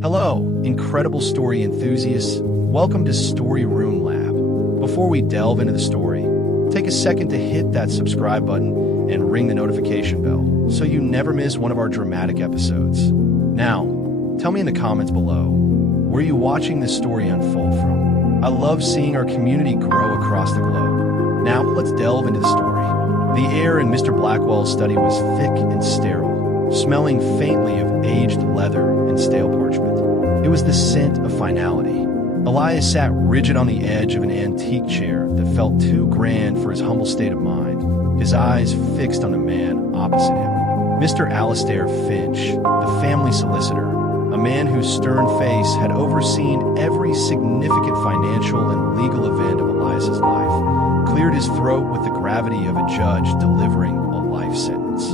Hello, incredible story enthusiasts. Welcome to Story Room Lab. Before we delve into the story, take a second to hit that subscribe button and ring the notification bell so you never miss one of our dramatic episodes. Now, tell me in the comments below, where are you watching this story unfold from? I love seeing our community grow across the globe. Now, let's delve into the story. The air in Mr. Blackwell's study was thick and sterile, smelling faintly of aged leather and stale parchment. It was the scent of finality. Elias sat rigid on the edge of an antique chair that felt too grand for his humble state of mind, his eyes fixed on the man opposite him. Mr. Alistair Finch, the family solicitor, a man whose stern face had overseen every significant financial and legal event of Elias's life, cleared his throat with the gravity of a judge delivering a life sentence.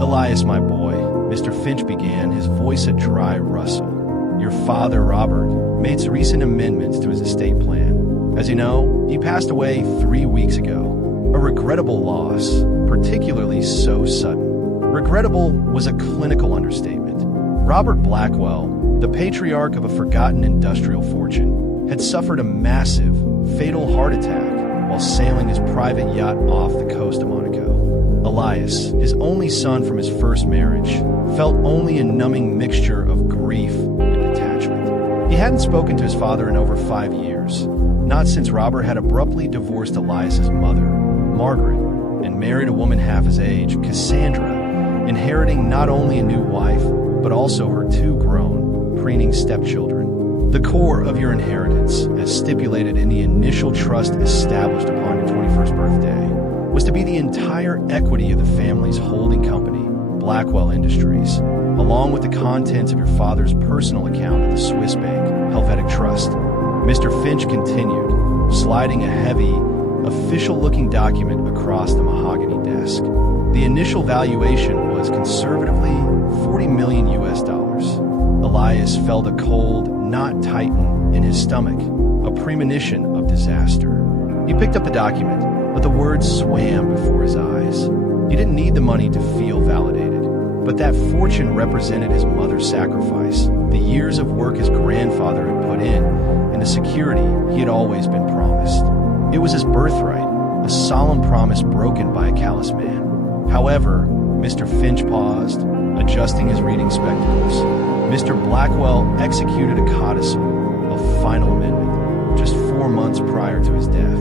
"Elias, my boy," Mr. Finch began, his voice a dry rustle. "Your father, Robert, made some recent amendments to his estate plan. As you know, he passed away 3 weeks ago. A regrettable loss, particularly so sudden." Regrettable was a clinical understatement. Robert Blackwell, the patriarch of a forgotten industrial fortune, had suffered a massive, fatal heart attack while sailing his private yacht off the coast of Monaco. Elias, his only son from his first marriage, felt only a numbing mixture of grief and detachment. He hadn't spoken to his father in over 5 years, not since Robert had abruptly divorced Elias's mother, Margaret, and married a woman half his age, Cassandra, inheriting not only a new wife, but also her 2 grown, preening stepchildren. The core of your inheritance, as stipulated in the initial trust established upon your 21st birthday, was to be the entire equity of the family's holding company, Blackwell Industries, along with the contents of your father's personal account at the Swiss bank, Helvetic Trust. Mr. Finch continued, sliding a heavy, official-looking document across the mahogany desk. The initial valuation was conservatively $40 million. Elias felt a cold knot tighten in his stomach, a premonition of disaster. He picked up the document, but the words swam before his eyes. He didn't need the money to feel validated, but that fortune represented his mother's sacrifice, the years of work his grandfather had put in, and the security he had always been promised. It was his birthright, a solemn promise broken by a callous man. However, Mr. Finch paused, adjusting his reading spectacles. Mr. Blackwell executed a codicil, a final amendment, just 4 months prior to his death.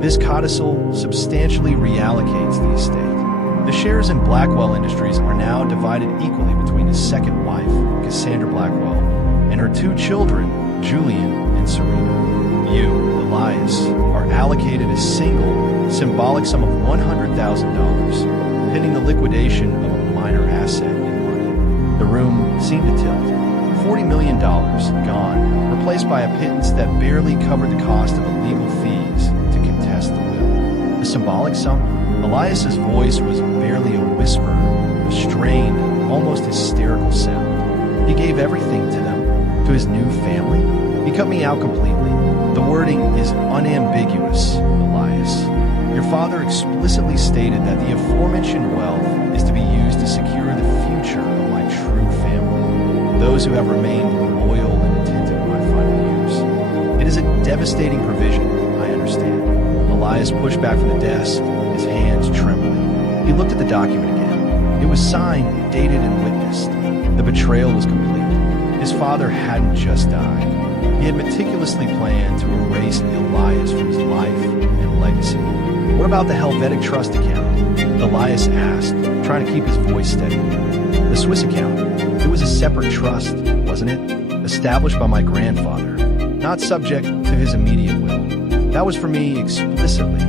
This codicil substantially reallocates the estate. The shares in Blackwell Industries are now divided equally between his second wife, Cassandra Blackwell, and her 2 children, Julian and Serena. You, Elias, are allocated a single, symbolic sum of $100,000, pending the liquidation of a minor asset in money. The room seemed to tilt. $40 million gone, replaced by a pittance that barely covered the cost of the legal fees to contest the will. The symbolic sum? Elias's voice was barely a whisper, a strained, almost hysterical sound. He gave everything to them, to his new family. He cut me out completely. The wording is unambiguous, Elias. Your father explicitly stated that the aforementioned wealth is to be used to secure the future of my true family, those who have remained loyal and attentive in my final years. It is a devastating provision, I understand. Elias pushed back from the desk, his hands trembling. He looked at the document again. It was signed, dated, and witnessed. The betrayal was complete. His father hadn't just died. He had meticulously planned to erase Elias from his life and legacy. "What about the Helvetic Trust account?" Elias asked, trying to keep his voice steady. "The Swiss account. It was a separate trust, wasn't it? Established by my grandfather, not subject to his immediate will. That was for me explicitly."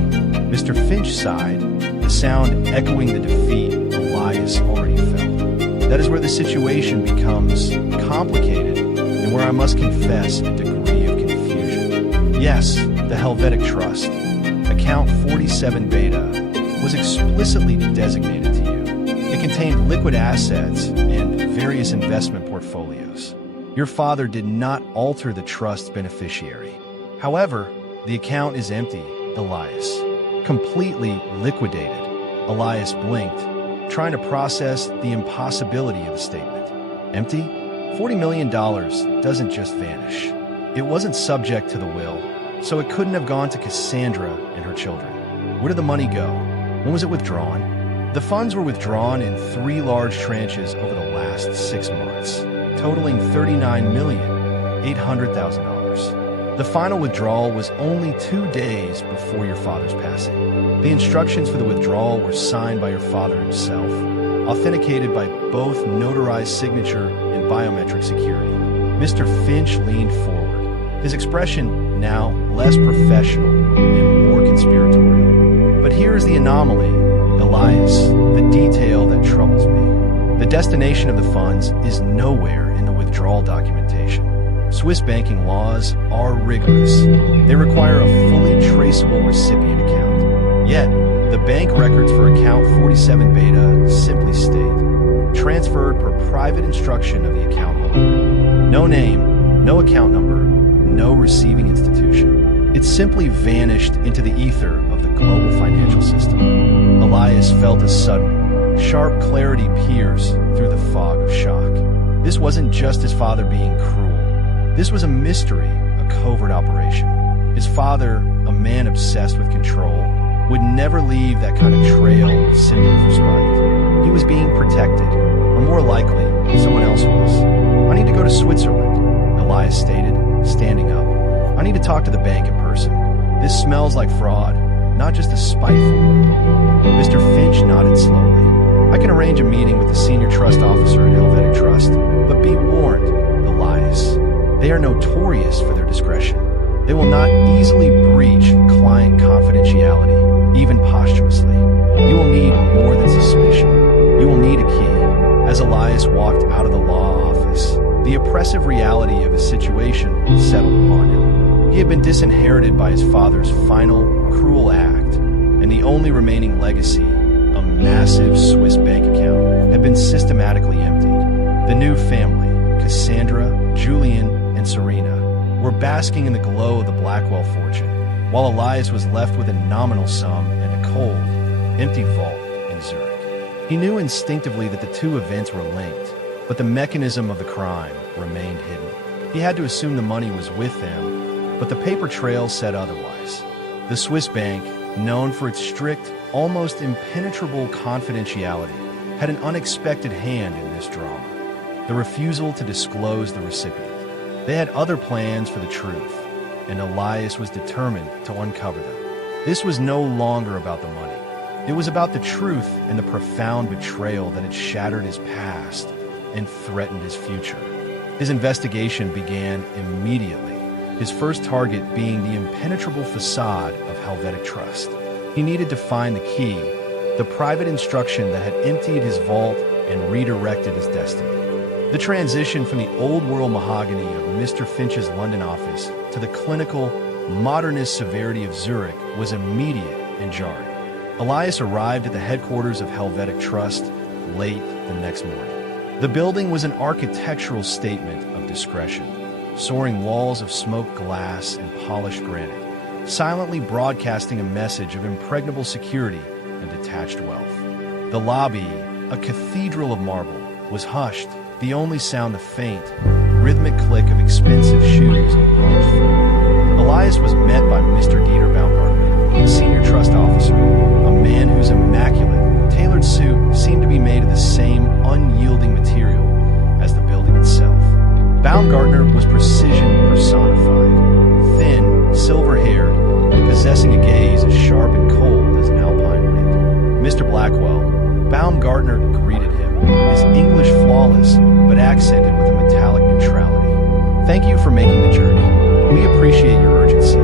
Mr. Finch sighed, the sound echoing the defeat Elias already felt. "That is where the situation becomes complicated and where I must confess a degree of confusion. Yes, the Helvetic Trust, account 47 Beta, was explicitly designated to you. It contained liquid assets and various investment portfolios. Your father did not alter the trust's beneficiary. However, the account is empty, Elias. Completely liquidated." Elias blinked, trying to process the impossibility of the statement. "Empty? $40 million doesn't just vanish. It wasn't subject to the will, so it couldn't have gone to Cassandra and her children. Where did the money go? When was it withdrawn? The funds were withdrawn in 3 large tranches over the last 6 months, totaling $39,800,000. The final withdrawal was only 2 days before your father's passing. The instructions for the withdrawal were signed by your father himself, authenticated by both notarized signature and biometric security. Mr. Finch leaned forward, his expression now less professional and more conspiratorial. But here's the anomaly, Elias, the detail that troubles me. The destination of the funds is nowhere in the withdrawal documentation. Swiss banking laws are rigorous. They require a fully traceable recipient account. Yet, the bank records for account 47 beta simply state, transferred per private instruction of the account holder. No name, no account number, no receiving institution. It simply vanished into the ether of the global financial system. Elias felt a sudden, sharp clarity pierce through the fog of shock. This wasn't just his father being cruel. This was a mystery, a covert operation. His father, a man obsessed with control, would never leave that kind of trail simply for spite. He was being protected, or more likely, someone else was. I need to go to Switzerland, Elias stated, standing up. I need to talk to the bank in person. This smells like fraud, not just a spiteful will. Mr. Finch nodded slowly. I can arrange a meeting with the senior trust officer at Helvetic Trust, but be warned, Elias. They are notorious for their discretion. They will not easily breach client confidentiality, even posthumously. You will need more than suspicion. You will need a key. As Elias walked out of the law office, the oppressive reality of his situation settled upon him. He had been disinherited by his father's final, cruel act, and the only remaining legacy, a massive Swiss bank account, had been systematically emptied. The new family, Cassandra, Julian, and Serena, were basking in the glow of the Blackwell fortune, while Elias was left with a nominal sum and a cold, empty vault in Zurich. He knew instinctively that the two events were linked, but the mechanism of the crime remained hidden. He had to assume the money was with them, but the paper trail said otherwise. The Swiss bank, known for its strict, almost impenetrable confidentiality, had an unexpected hand in this drama: the refusal to disclose the recipient. They had other plans for the truth, and Elias was determined to uncover them. This was no longer about the money. It was about the truth and the profound betrayal that had shattered his past and threatened his future. His investigation began immediately, his first target being the impenetrable facade of Helvetic Trust. He needed to find the key, the private instruction that had emptied his vault and redirected his destiny. The transition from the old-world mahogany of Mr. Finch's London office to the clinical, modernist severity of Zurich was immediate and jarring. Elias arrived at the headquarters of Helvetic Trust late the next morning. The building was an architectural statement of discretion, soaring walls of smoked glass and polished granite, silently broadcasting a message of impregnable security and detached wealth. The lobby, a cathedral of marble, was hushed, the only sound the faint, rhythmic click of expensive shoes on polished floor. Elias was met by Mr. Dieter Baumgartner, a senior trust officer, a man whose immaculate, tailored suit seemed to be made of the same unyielding material as the building itself. Baumgartner was precision personified, thin, silver-haired, and possessing a gaze as sharp and cold as an alpine wind. Mr. Blackwell, Baumgartner greeted him, his English flawless, but accented with a metallic neutrality. Thank you for making the journey. We appreciate your urgency,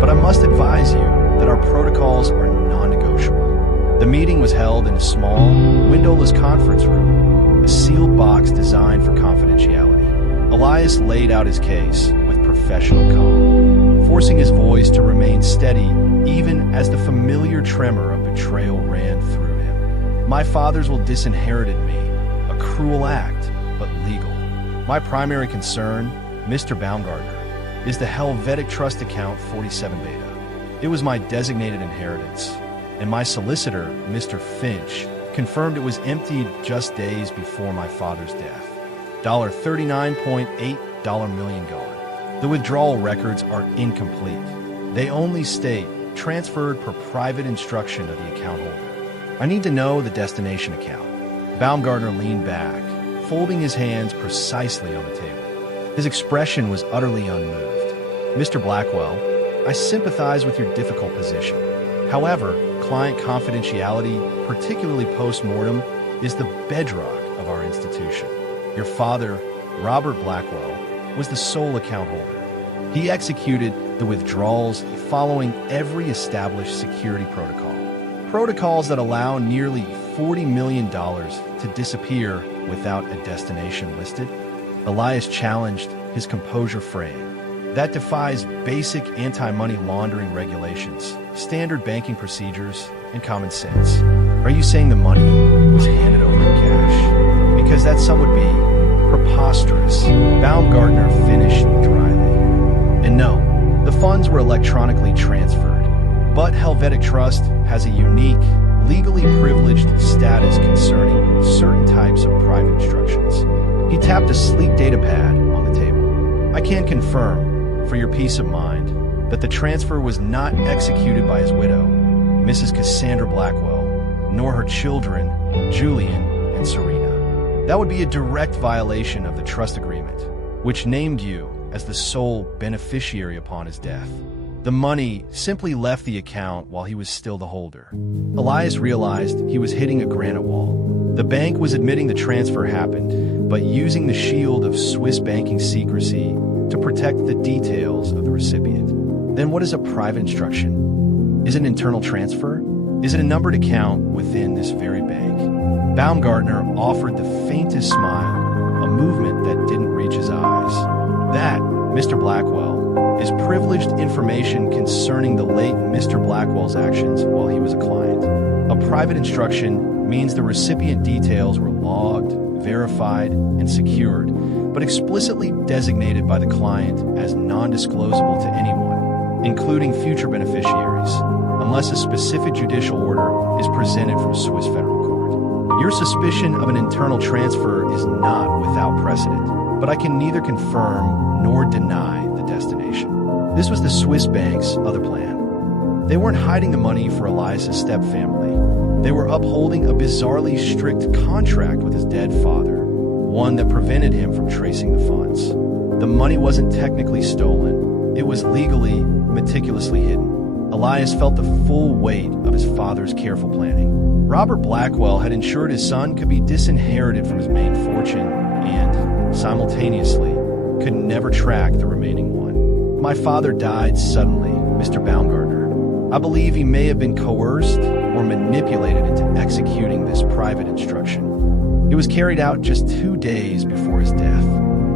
but I must advise you that our protocols are non-negotiable. The meeting was held in a small, windowless conference room, a sealed box designed for confidentiality. Elias laid out his case with professional calm, forcing his voice to remain steady even as the familiar tremor of betrayal ran through him. My fathers will disinherited me, a cruel act, but legal. My primary concern, Mr. Baumgartner, is the Helvetic Trust account 47 beta. It was my designated inheritance, and my solicitor, Mr. Finch, confirmed it was emptied just days before my father's death. $39.8 million gone. The withdrawal records are incomplete. They only state transferred per private instruction of the account holder. I need to know the destination account. Baumgartner leaned back, folding his hands precisely on the table. His expression was utterly unmoved. Mr. Blackwell, I sympathize with your difficult position. However, client confidentiality, particularly post-mortem, is the bedrock of our institution. Your father, Robert Blackwell, was the sole account holder. He executed the withdrawals following every established security protocol. Protocols that allow nearly $40 million to disappear without a destination listed. Elias challenged his composure frame. That defies basic anti-money laundering regulations, standard banking procedures, and common sense. Are you saying the money was handed over in cash? Because that sum would be preposterous. Baumgartner finished dryly. And no, the funds were electronically transferred. But Helvetic Trust has a unique, legally privileged status concerning certain types of private instructions. He tapped a sleek data pad on the table. I can confirm, for your peace of mind, that the transfer was not executed by his widow, Mrs. Cassandra Blackwell, nor her children, Julian and Serena. That would be a direct violation of the trust agreement, which named you as the sole beneficiary upon his death. The money simply left the account while he was still the holder. Elias realized he was hitting a granite wall. The bank was admitting the transfer happened, but using the shield of Swiss banking secrecy to protect the details of the recipient. Then what is a private instruction? Is it an internal transfer? Is it a numbered account within this very bank? Baumgartner offered the faintest smile, a movement that didn't reach his eyes. That, Mr. Blackwell, is privileged information concerning the late Mr. Blackwell's actions while he was a client. A private instruction means the recipient details were logged, verified, and secured, but explicitly designated by the client as non-disclosable to anyone, including future beneficiaries, unless a specific judicial order is presented from Swiss federal court. Your suspicion of an internal transfer is not without precedent, but I can neither confirm nor deny the destination. This was the Swiss bank's other plan. They weren't hiding the money for Elias' stepfamily. They were upholding a bizarrely strict contract with his dead father, one that prevented him from tracing the funds. The money wasn't technically stolen. It was legally, meticulously hidden. Elias felt the full weight of his father's careful planning. Robert Blackwell had ensured his son could be disinherited from his main fortune and, simultaneously, could never track the remaining one. My father died suddenly, Mr. Baumgartner. I believe he may have been coerced or manipulated into executing this private instruction. It was carried out just 2 days before his death.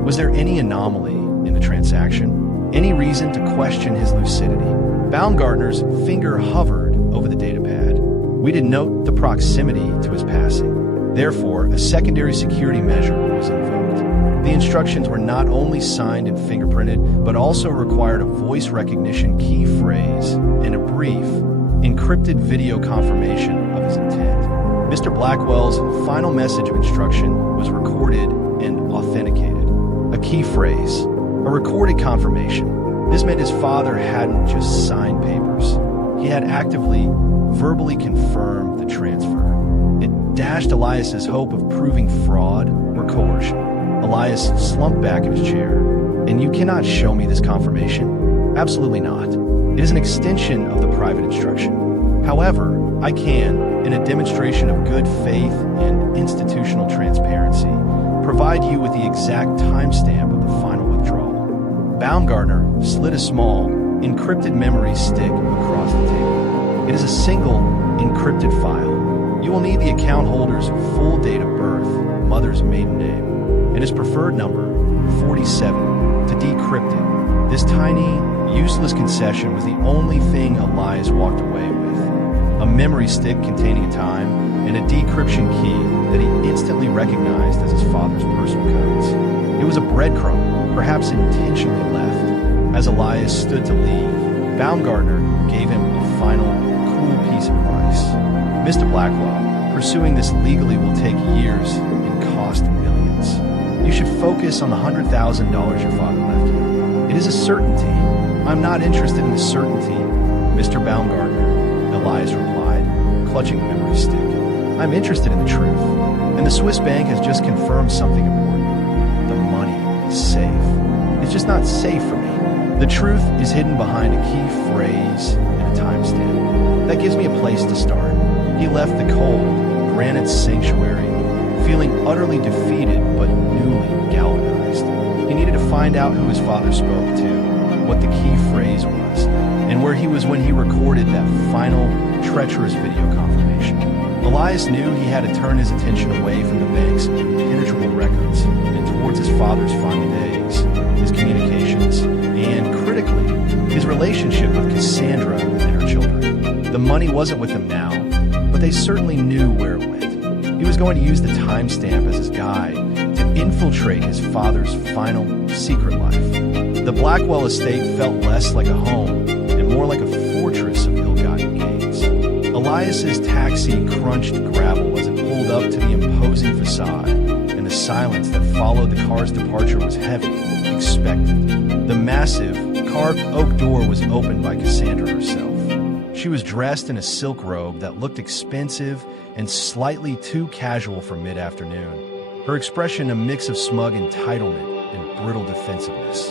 Was there any anomaly in the transaction? Any reason to question his lucidity? Baumgartner's finger hovered over the datapad. We denote the proximity to his passing. Therefore, a secondary security measure was invoked. The instructions were not only signed and fingerprinted, but also required a voice recognition key phrase and a brief, encrypted video confirmation of his intent. Mr. Blackwell's final message of instruction was recorded and authenticated. A key phrase, a recorded confirmation. This meant his father hadn't just signed papers. He had actively, verbally confirmed the transfer. It dashed Elias's hope of proving fraud or coercion. Elias slumped back in his chair. And you cannot show me this confirmation? Absolutely not. It is an extension of the private instruction. However, I can, in a demonstration of good faith and institutional transparency, provide you with the exact timestamp of the final withdrawal. Baumgartner slid a small, encrypted memory stick across the table. It is a single, encrypted file. You will need the account holder's full date of birth, mother's maiden name, and his preferred number, 47, to decrypt it. This tiny, useless concession was the only thing Elias walked away with. A memory stick containing a time and a decryption key that he instantly recognized as his father's personal codes. It was a breadcrumb, perhaps intentionally left. As Elias stood to leave, Baumgartner gave him a final, cool piece of advice. Mr. Blackwell, pursuing this legally will take years and cost millions. You should focus on the $100,000 your father left you. It is a certainty. I'm not interested in the certainty, Mr. Baumgartner, Elias replied, clutching the memory stick. I'm interested in the truth, and the Swiss bank has just confirmed something important. The money is safe. It's just not safe for me. The truth is hidden behind a key phrase and a timestamp. That gives me a place to start. He left the cold, granite sanctuary, feeling utterly defeated but newly galvanized. He needed to find out who his father spoke to, what the key phrase was, and where he was when he recorded that final, treacherous video confirmation. Elias knew he had to turn his attention away from the bank's impenetrable records and towards his father's final days, his communications, and, critically, his relationship with Cassandra and her children. The money wasn't with them now, but they certainly knew where it went. He was going to use the timestamp as his guide to infiltrate his father's final, secret life. The Blackwell estate felt less like a home and more like a fortress of ill-gotten gains. Elias's taxi crunched gravel as it pulled up to the imposing facade, and the silence that followed the car's departure was heavy, expectant. The massive, carved oak door was opened by Cassandra herself. She was dressed in a silk robe that looked expensive and slightly too casual for mid-afternoon, her expression a mix of smug entitlement and brittle defensiveness.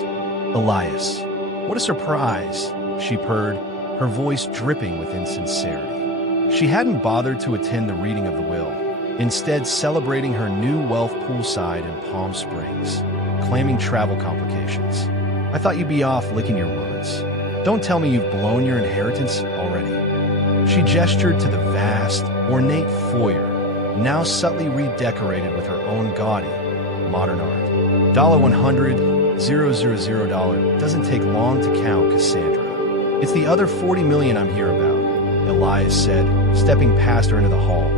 Elias, what a surprise, she purred, her voice dripping with insincerity. She hadn't bothered to attend the reading of the will, instead celebrating her new wealth poolside in Palm Springs, claiming travel complications. I thought you'd be off licking your wounds. Don't tell me you've blown your inheritance already. She gestured to the vast, ornate foyer, now subtly redecorated with her own gaudy, modern art. $100,000 doesn't take long to count, Cassandra. It's the other $40 million I'm here about, Elias said, stepping past her into the hall,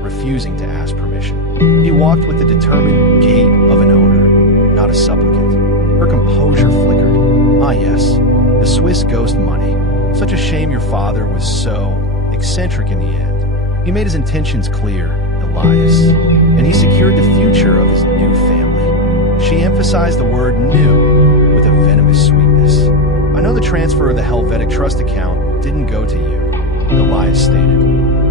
refusing to ask permission. He walked with the determined gait of an owner, not a supplicant. Her composure flickered. Ah yes, the Swiss ghost money. Such a shame your father was so eccentric in the end. He made his intentions clear, Elias, and he secured the future of his new family. She emphasized the word new with a venomous sweetness. I know the transfer of the Helvetic trust account didn't go to you, Elias stated,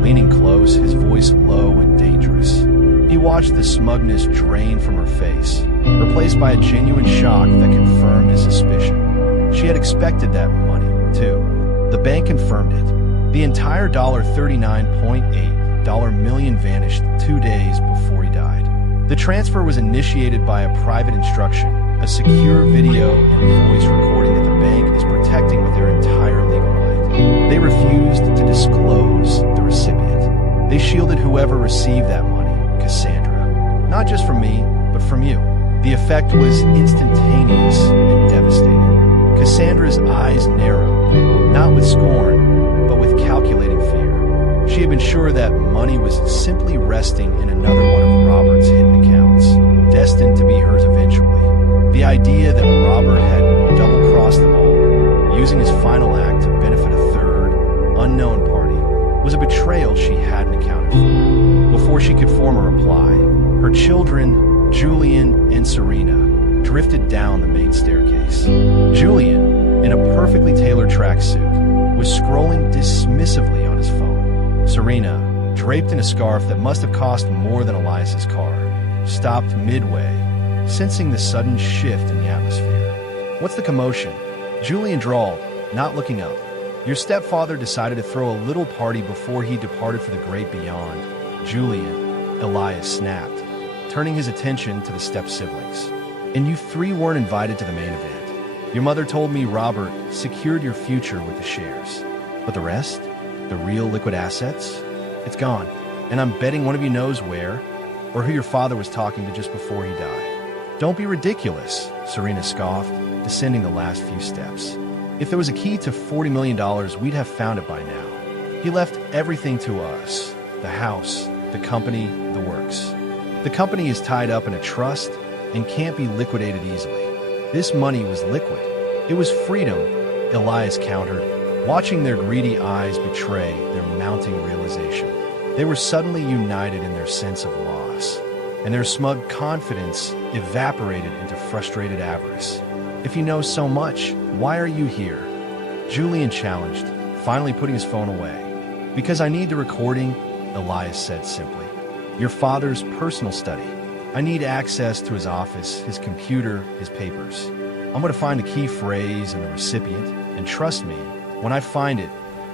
leaning close, his voice low and dangerous. He watched the smugness drain from her face, replaced by a genuine shock that confirmed his suspicion. She had expected that money, too. The bank confirmed it. The entire $39.8 million vanished 2 days before he died. The transfer was initiated by a private instruction, a secure video and voice recording that the bank is protecting with their entire legal might. They refused to disclose the recipient. They shielded whoever received that money, Cassandra. Not just from me, but from you. The effect was instantaneous and devastating. Cassandra's eyes narrowed, not with scorn, but with calculating fear. She had been sure that money was simply resting in another one of Robert's hidden accounts, destined to be hers eventually. The idea that Robert had double-crossed them all, using his final act to benefit a third, unknown party, was a betrayal she hadn't accounted for. Before she could form a reply, her children, Julian and Serena, drifted down the main staircase. Julian, in a perfectly tailored tracksuit, was scrolling dismissively on his phone. Serena, draped in a scarf that must have cost more than Elias's car, stopped midway, sensing the sudden shift in the atmosphere. What's the commotion? Julian drawled, not looking up. Your stepfather decided to throw a little party before he departed for the great beyond. Julian, Elias snapped, turning his attention to the step-siblings. And you three weren't invited to the main event. Your mother told me Robert secured your future with the shares. But the rest? The real liquid assets? It's gone. And I'm betting one of you knows where, or who your father was talking to just before he died. Don't be ridiculous, Serena scoffed, descending the last few steps. If there was a key to $40 million, we'd have found it by now. He left everything to us. The house, the company, the works. The company is tied up in a trust and can't be liquidated easily. This money was liquid. It was freedom, Elias countered, watching their greedy eyes betray their mounting realization. They were suddenly united in their sense of loss. and their smug confidence evaporated into frustrated avarice. "If you know so much, why are you here?" Julian challenged, finally putting his phone away. "Because I need the recording," Elias said simply. "Your father's personal study. I need access to his office, his computer, his papers. I'm going to find the key phrase and the recipient, and trust me, when I find it,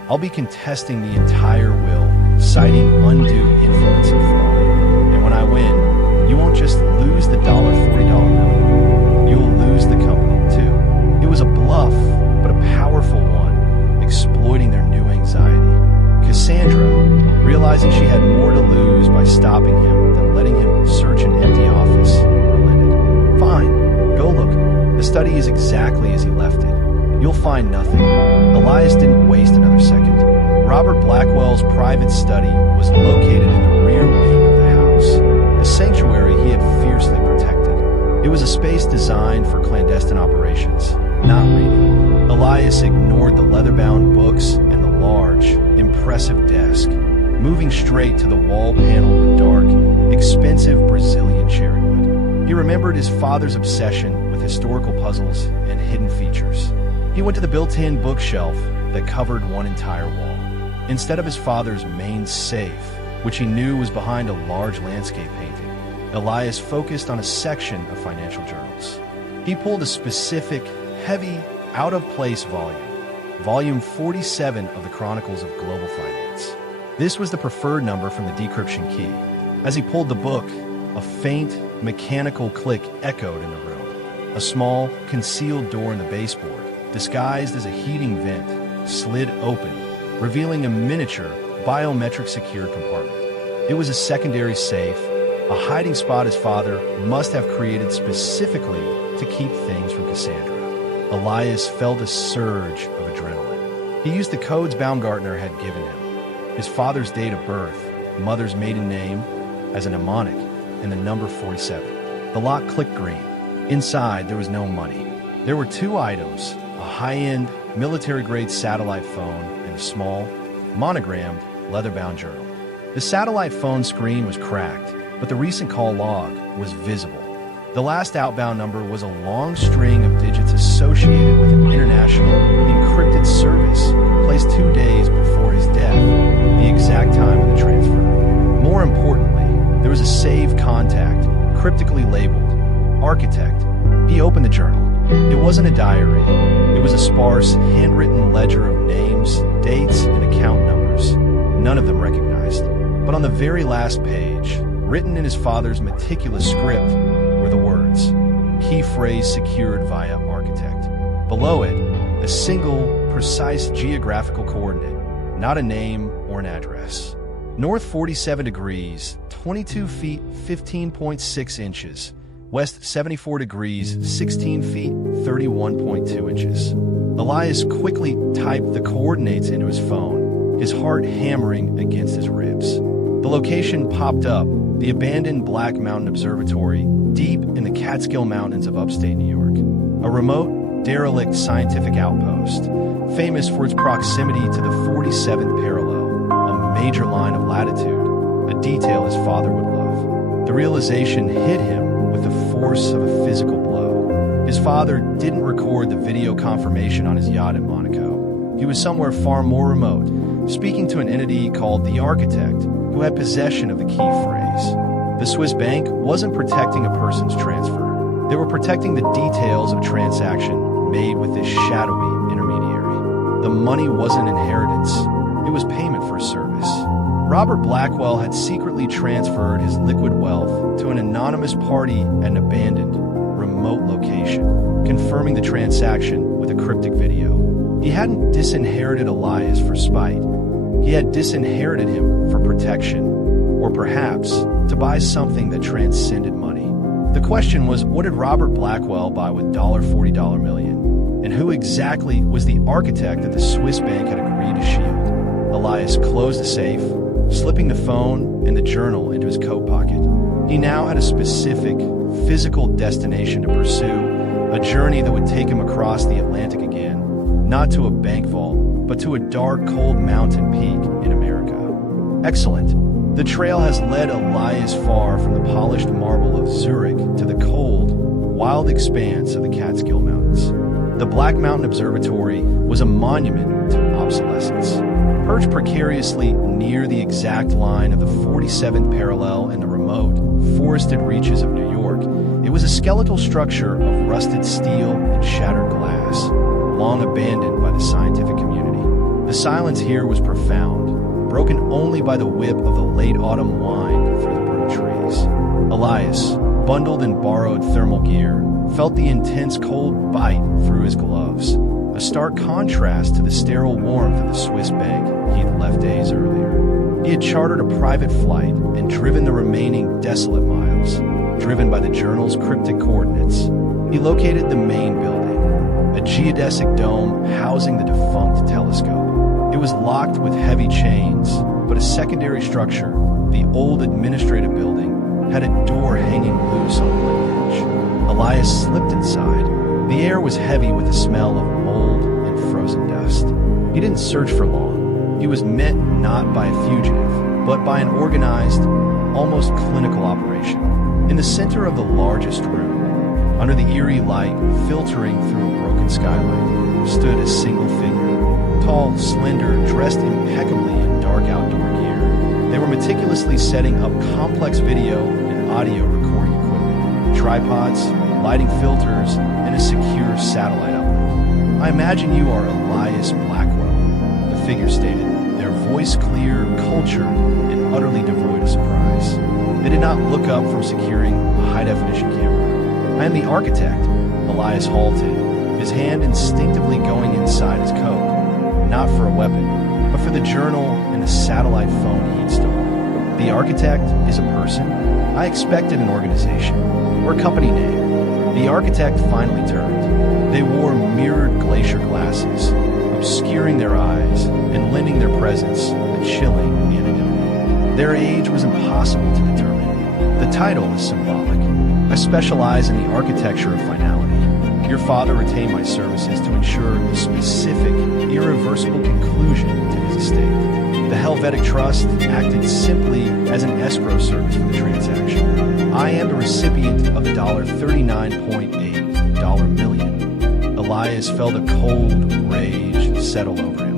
I'll be contesting the entire will, citing undue influence and fraud. And when I win, you won't just lose the $40 million, you'll lose the company too." It was a bluff, but a powerful one, exploiting their new anxiety. Cassandra, realizing she had more to lose by stopping him than letting him search an empty office, relented. "Fine, go look. The study is exactly as he left it. You'll find nothing." Elias didn't waste another second. Robert Blackwell's private study was located in the rear wing of the house, a sanctuary he had fiercely protected. It was a space designed for clandestine operations, not reading. Elias ignored the leather-bound books and the large, impressive desk, moving straight to the wall paneled with dark, expensive Brazilian cherry wood. He remembered his father's obsession with historical puzzles and hidden features. He went to the built-in bookshelf that covered one entire wall. Instead of his father's main safe, which he knew was behind a large landscape painting, Elias focused on a section of financial journals. He pulled a specific, heavy, out-of-place volume, Volume 47 of the Chronicles of Global Finance. This was the preferred number from the decryption key. As he pulled the book, a faint, mechanical click echoed in the room. A small, concealed door in the baseboard, disguised as a heating vent, slid open, revealing a miniature, biometric-secured compartment. It was a secondary safe, a hiding spot his father must have created specifically to keep things from Cassandra. Elias felt a surge of adrenaline. He used the codes Baumgartner had given him, his father's date of birth, mother's maiden name, as a mnemonic, and the number 47. The lock clicked green. Inside, there was no money. There were two items, a high-end, military-grade satellite phone and a small, monogrammed, leather-bound journal. The satellite phone screen was cracked, but the recent call log was visible. The last outbound number was a long string of digits associated with an international, encrypted service placed 2 days before his death, the exact time of the transfer. More importantly, there was a saved contact, cryptically labeled, Architect. He opened the journal. It wasn't a diary. It was a sparse, handwritten ledger of names, dates, and account numbers, none of them recognized. But on the very last page, written in his father's meticulous script, were the words, "Keyphrase secured via Architect." Below it, a single, precise geographical coordinate, not a name or an address. North 47 degrees, 22 feet, 15.6 inches. West 74 degrees, 16 feet, 31.2 inches. Elias quickly typed the coordinates into his phone, his heart hammering against his ribs. The location popped up, the abandoned Black Mountain Observatory, deep in the Catskill Mountains of upstate New York. A remote, derelict scientific outpost, famous for its proximity to the 47th parallel, a major line of latitude, a detail his father would love. The realization hit him with the force of a physical blow. His father didn't record the video confirmation on his yacht in Monaco. He was somewhere far more remote, speaking to an entity called the Architect, who had possession of the key phrase. The Swiss bank wasn't protecting a person's transfer. They were protecting the details of a transaction made with this shadowy intermediary. The money wasn't inheritance. It was payment for service. Robert Blackwell had secretly transferred his liquid wealth to an anonymous party at an abandoned, remote location, confirming the transaction with a cryptic video. He hadn't disinherited Elias for spite. He had disinherited him for protection, or perhaps to buy something that transcended money. The question was, what did Robert Blackwell buy with $40 million? And who exactly was the architect that the Swiss bank had agreed to shield? Elias closed the safe, slipping the phone and the journal into his coat pocket. He now had a specific, physical destination to pursue, a journey that would take him across the Atlantic again, not to a bank vault, but to a dark, cold mountain peak in America. Excellent. The trail has led Elias far from the polished marble of Zurich to the cold, wild expanse of the Catskill Mountains. The Black Mountain Observatory was a monument to obsolescence. Perched precariously near the exact line of the 47th parallel in the remote, forested reaches of New York, it was a skeletal structure of rusted steel and shattered glass, long abandoned by the scientific community. The silence here was profound, broken only by the whip of the late autumn wind through the broom trees. Elias, bundled in borrowed thermal gear, felt the intense cold bite through his gloves, a stark contrast to the sterile warmth of the Swiss bank he'd left days earlier. He had chartered a private flight and driven the remaining desolate miles, driven by the journal's cryptic coordinates. He located the main building, a geodesic dome housing the defunct telescope. It was locked with heavy chains, but a secondary structure, the old administrative building, had a door hanging loose on one edge. Elias slipped inside. The air was heavy with the smell of mold and frozen dust. He didn't search for long. He was met not by a fugitive, but by an organized, almost clinical operation. In the center of the largest room, under the eerie light filtering through a broken skylight, stood a single figure. Tall, slender, dressed impeccably in dark outdoor gear. They were meticulously setting up complex video and audio recording equipment, tripods, lighting filters, and a secure satellite uplink. "I imagine you are Elias Blackwell," the figure stated, their voice clear, cultured, and utterly devoid of surprise. They did not look up from securing a high-definition camera. "I am the architect." Elias halted, his hand instinctively going inside his coat, not for a weapon, but for the journal and the satellite phone he'd stolen. "The architect is a person? I expected an organization, or a company name." The architect finally turned. They wore mirrored glacier glasses, obscuring their eyes and lending their presence a chilling anonymity. Their age was impossible to determine. The title is symbolic. "I specialize in the architecture of finality. Your father retained my services to ensure a specific, irreversible conclusion to his estate. The Helvetic Trust acted simply as an escrow service for the transaction. I am the recipient of the $39.8 million. Elias felt a cold rage settle over him.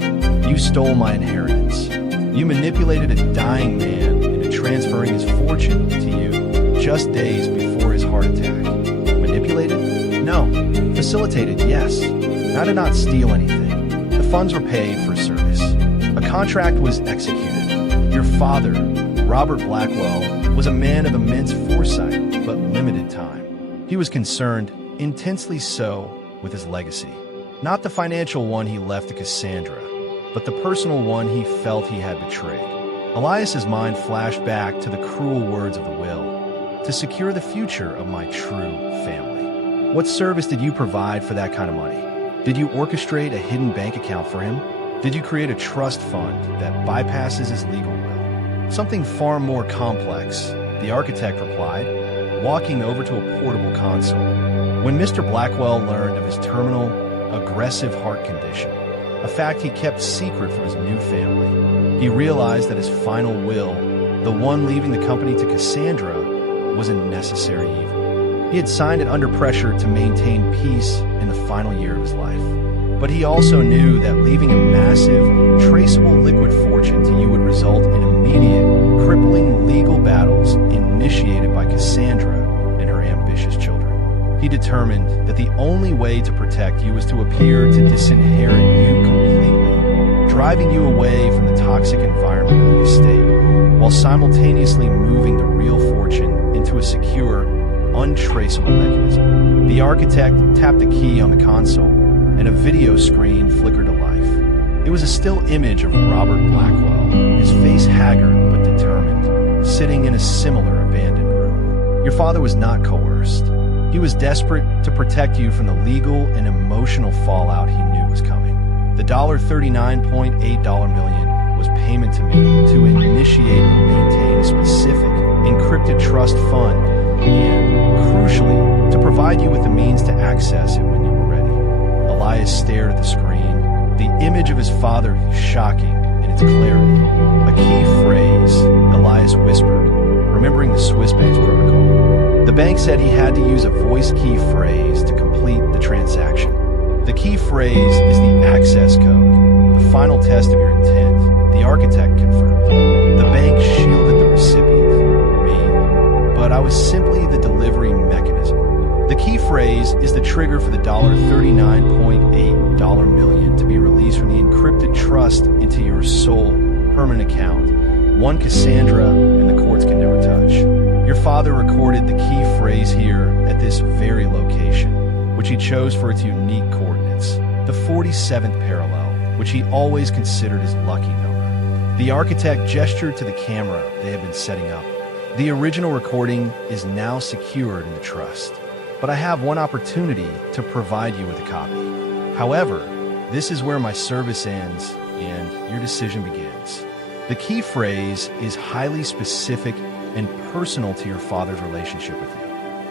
"You stole my inheritance. You manipulated a dying man into transferring his fortune to you just days before his heart attack." "Manipulated? No. Facilitated, yes. I did not steal anything. The funds were paid for service. A contract was executed. Your father, Robert Blackwell, was a man of immense foresight, but limited time. He was concerned, intensely so, with his legacy. Not the financial one he left to Cassandra, but the personal one he felt he had betrayed." Elias's mind flashed back to the cruel words of the will, "to secure the future of my true family." What service did you provide for that kind of money? Did you orchestrate a hidden bank account for him? Did you create a trust fund that bypasses his legal will? "Something far more complex," the architect replied, walking over to a portable console. When Mr. Blackwell learned of his terminal, aggressive heart condition, a fact he kept secret from his new family, he realized that his final will, the one leaving the company to Cassandra, was a necessary evil. He had signed it under pressure to maintain peace in the final year of his life. But he also knew that leaving a massive, traceable liquid fortune to you would result in immediate, crippling legal battles initiated by Cassandra and her ambitious children. He determined that the only way to protect you was to appear to disinherit you completely, driving you away from the toxic environment of the estate, while simultaneously moving the real fortune into a secure, untraceable mechanism. The architect tapped the key on the console, and a video screen flickered to life. It was a still image of Robert Blackwell, his face haggard but determined, sitting in a similar abandoned room. Your father was not coerced. He was desperate to protect you from the legal and emotional fallout he knew was coming. The $39.8 million was payment to me to initiate and maintain a specific, encrypted trust fund and, crucially, to provide you with the means to access it when you were ready. Elias stared at the screen, the image of his father shocking in to clarity. A key phrase, Elias whispered, remembering the Swiss bank's protocol. The bank said he had to use a voice key phrase to complete the transaction. The key phrase is the access code, the final test of your intent, the architect confirmed. The bank shielded the recipient, me, but I was simply the delivery mechanism. The key phrase is the trigger for the $39.8 million to be released from the encrypted trust into your sole permanent account, one Cassandra and the courts can never touch. Your father recorded the key phrase here at this very location, which he chose for its unique coordinates, the 47th parallel, which he always considered his lucky number. The architect gestured to the camera they had been setting up. The original recording is now secured in the trust, but I have one opportunity to provide you with a copy. However, this is where my service ends and your decision begins. The key phrase is highly specific and personal to your father's relationship with you.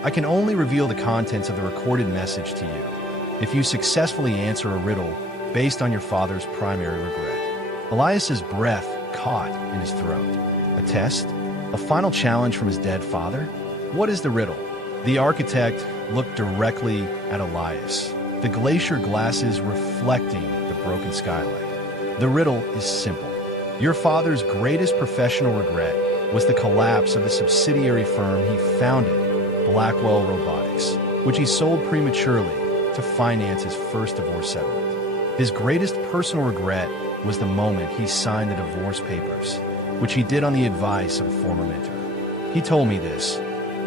I can only reveal the contents of the recorded message to you if you successfully answer a riddle based on your father's primary regret. Elias's breath caught in his throat. A test? A final challenge from his dead father? What is the riddle? The architect looked directly at Elias, the glacier glasses reflecting the broken skylight. The riddle is simple. Your father's greatest professional regret was the collapse of the subsidiary firm he founded, Blackwell Robotics, which he sold prematurely to finance his first divorce settlement. His greatest personal regret was the moment he signed the divorce papers, which he did on the advice of a former mentor. He told me this: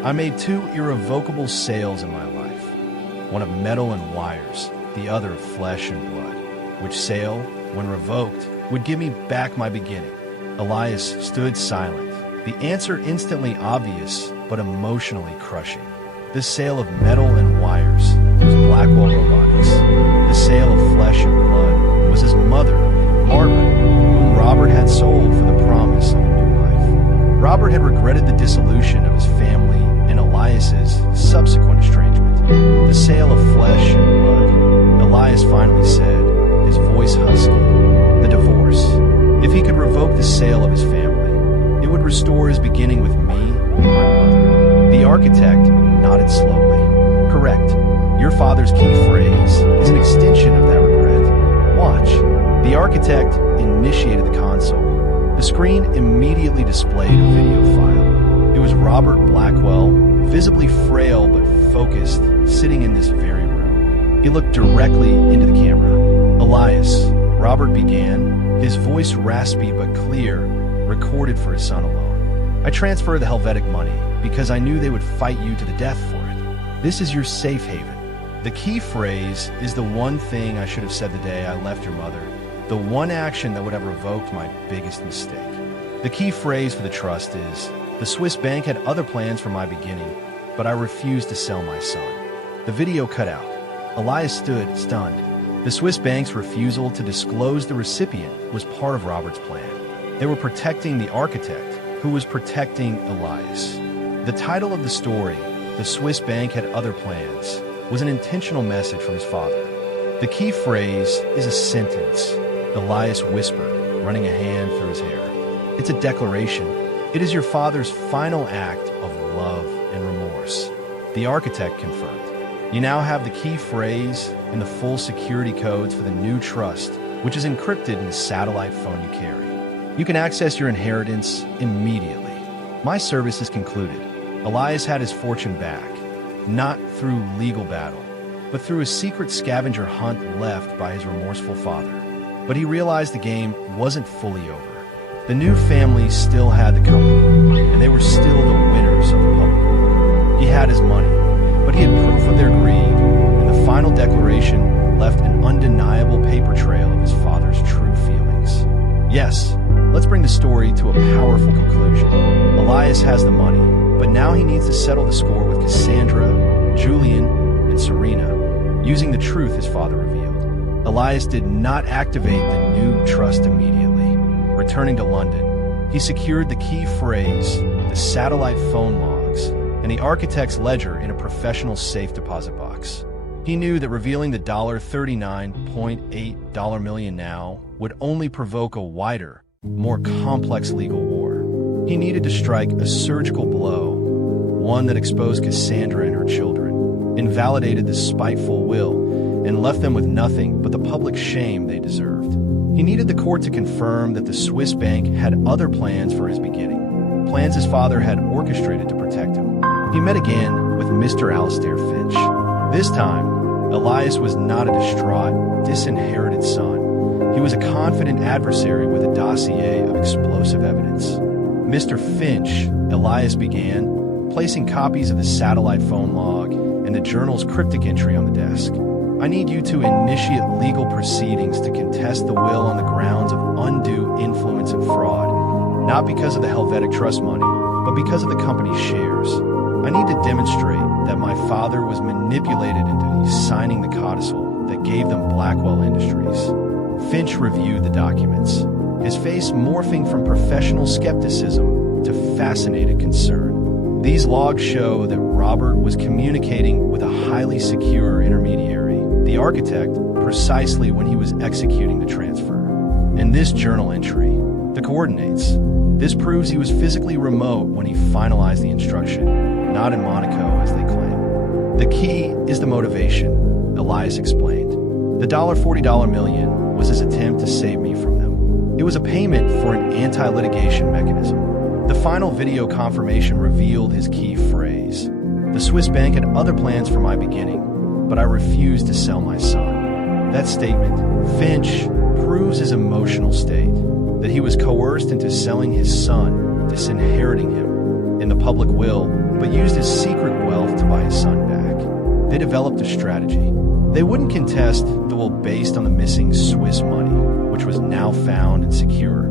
I made two irrevocable sales in my life, one of metal and wires, the other of flesh and blood, which sale, when revoked, would give me back my beginning. Elias stood silent, the answer instantly obvious but emotionally crushing. The sale of metal and wires was Blackwell Robotics. The sale of flesh and blood was his mother, Margaret, whom Robert had sold for the promise of a new life. Robert had regretted the dissolution of his family and Elias's subsequent estrangement. The sale of flesh and blood, Elias finally said, his voice husky. The divorce. If he could revoke the sale of his family, it would restore his beginning with me and my mother. The architect nodded slowly. Correct. Your father's key phrase is an extension of that regret. Watch. The architect initiated the console. The screen immediately displayed a video file. It was Robert Blackwell, visibly frail but focused, sitting in this very room. He looked directly into the camera. Elias, Robert began, his voice raspy but clear, recorded for his son alone. I transferred the Helvetic money because I knew they would fight you to the death for it. This is your safe haven. The key phrase is the one thing I should have said the day I left your mother, the one action that would have revoked my biggest mistake. The key phrase for the trust is, the Swiss bank had other plans for my beginning, but I refused to sell my son. The video cut out. Elias stood, stunned. The Swiss bank's refusal to disclose the recipient was part of Robert's plan. They were protecting the architect, who was protecting Elias. The title of the story, The Swiss Bank Had Other Plans, was an intentional message from his father. The key phrase is a sentence, Elias whispered, running a hand through his hair. It's a declaration. It is your father's final act of love and remorse. The architect confirmed. You now have the key phrase and the full security codes for the new trust, which is encrypted in the satellite phone you carry. You can access your inheritance immediately. My service is concluded. Elias had his fortune back, not through legal battle, but through a secret scavenger hunt left by his remorseful father. But he realized the game wasn't fully over. The new family still had the company, and they were still the winners of the public. He had his money, but he had proof of their greed, and the final declaration left an undeniable paper trail of his father's true feelings. Yes, let's bring the story to a powerful conclusion. Elias has the money, but now he needs to settle the score with Cassandra, Julian, and Serena, using the truth his father revealed. Elias did not activate the new trust immediately. Returning to London, he secured the key phrase, the satellite phone logs, and the architect's ledger in a professional safe deposit box. He knew that revealing the $39.8 million now would only provoke a wider, more complex legal war. He needed to strike a surgical blow, one that exposed Cassandra and her children, invalidated the spiteful will, and left them with nothing but the public shame they deserved. He needed the court to confirm that the Swiss bank had other plans for his beginning, plans his father had orchestrated to protect him. He met again with Mr. Alistair Finch. This time, Elias was not a distraught, disinherited son. He was a confident adversary with a dossier of explosive evidence. Mr. Finch, Elias began, placing copies of the satellite phone log and the journal's cryptic entry on the desk. I need you to initiate legal proceedings to contest the will on the grounds of undue influence and fraud, not because of the Helvetic Trust money, but because of the company's shares. I need to demonstrate that my father was manipulated into signing the codicil that gave them Blackwell Industries. Finch reviewed the documents, his face morphing from professional skepticism to fascinated concern. These logs show that Robert was communicating with a highly secure intermediary, the architect, precisely when he was executing the transfer. And this journal entry, the coordinates, this proves he was physically remote when he finalized the instruction, not in Monaco as they claim. The key is the motivation, Elias explained. The $40 million was his attempt to save me from them. It was a payment for an anti-litigation mechanism. The final video confirmation revealed his key phrase. The Swiss bank had other plans for my beginning, but I refused to sell my son. That statement, Finch, proves his emotional state, that he was coerced into selling his son, disinheriting him in the public will, but used his secret wealth to buy his son back. They developed a strategy. They wouldn't contest the will based on the missing Swiss money, which was now found and secure,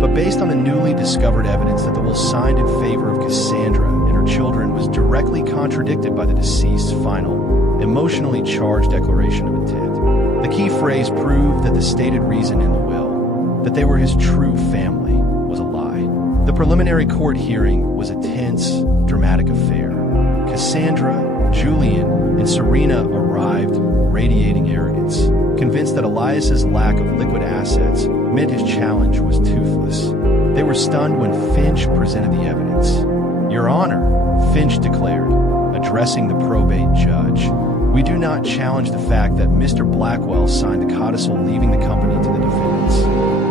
but based on the newly discovered evidence that the will signed in favor of Cassandra and her children was directly contradicted by the deceased's final, emotionally charged declaration of intent. The key phrase proved that the stated reason in the will, that they were his true family, was a lie. The preliminary court hearing was a tense, dramatic affair. Cassandra, Julian, and Serena arrived radiating arrogance, convinced that Elias's lack of liquid assets meant his challenge was toothless. They were stunned when Finch presented the evidence. "Your Honor," Finch declared, addressing the probate judge, "we do not challenge the fact that Mr. Blackwell signed the codicil leaving the company to the defendants.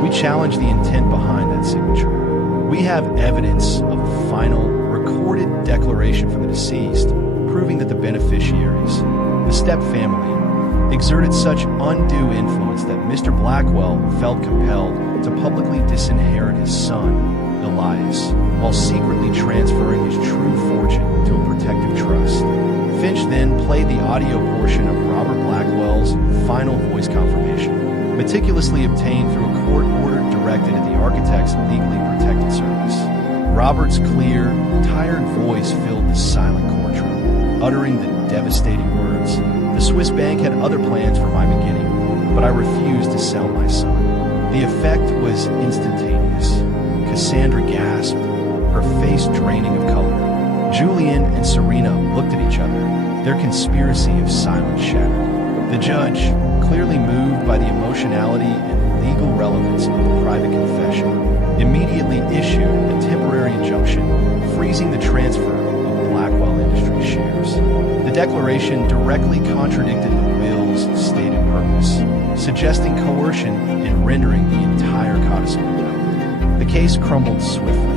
We challenge the intent behind that signature. We have evidence of a final, recorded declaration from the deceased, proving that the beneficiaries, the stepfamily, exerted such undue influence that Mr. Blackwell felt compelled to publicly disinherit his son, Elias, while secretly transferring his true fortune to a protective trust." Finch then played the audio portion of Robert Blackwell's final voice confirmation, meticulously obtained through a court order directed at the architect's legally protected service. Robert's clear, tired voice filled the silent courtroom, uttering the devastating words, "The Swiss bank had other plans for my beginning, but I refused to sell my son." The effect was instantaneous. Cassandra gasped, her face draining of color. Julian and Serena looked at each other, their conspiracy of silence shattered. The judge, clearly moved by the emotionality and legal relevance of the private confession, immediately issued a temporary injunction freezing the transfer of Blackwell Industries shares. The declaration directly contradicted the will's stated purpose, suggesting coercion and rendering the entire codicil invalid. The case crumbled swiftly.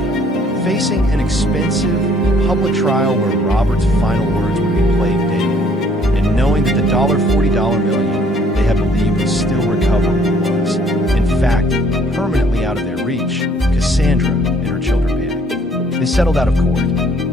Facing an expensive public trial where Robert's final words would be played daily, and knowing that the $40 million they had believed was still recoverable was, in fact, permanently out of their reach, Cassandra and her children panicked. They settled out of court.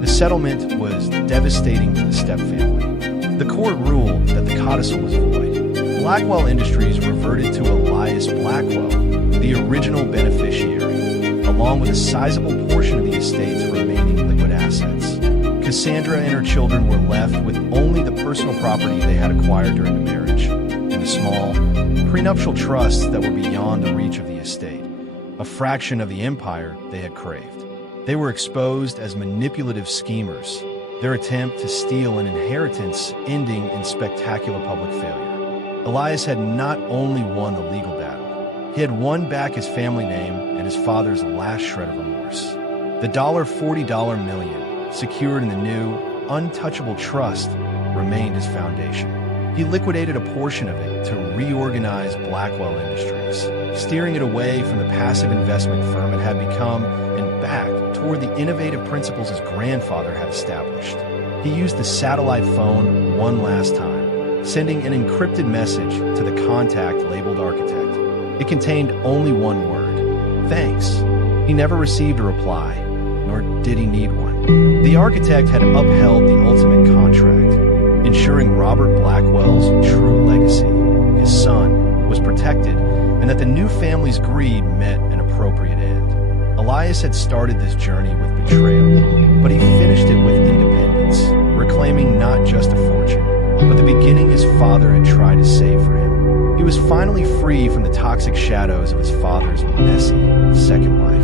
The settlement was devastating to the stepfamily. The court ruled that the codicil was void. Blackwell Industries reverted to Elias Blackwell, the original beneficiary, along with a sizable portion of the estate's remaining liquid assets. Cassandra and her children were left with only the personal property they had acquired during the marriage, and the small, prenuptial trusts that were beyond the reach of the estate, a fraction of the empire they had craved. They were exposed as manipulative schemers, their attempt to steal an inheritance ending in spectacular public failure. Elias had not only won the legal battle, He had won back his family name and his father's last shred of remorse. The $40 million, secured in the new, untouchable trust, remained his foundation. He liquidated a portion of it to reorganize Blackwell Industries, steering it away from the passive investment firm it had become and back toward the innovative principles his grandfather had established. He used the satellite phone one last time, sending an encrypted message to the contact labeled architect. It contained only one word: thanks. He never received a reply, nor did he need one. The architect had upheld the ultimate contract, ensuring Robert Blackwell's true legacy, his son, was protected, and that the new family's greed met an appropriate end. Elias had started this journey with betrayal, but he finished it with independence, reclaiming not just a fortune, but the beginning his father had tried to save for him. He was finally free from the toxic shadows of his father's messy second life.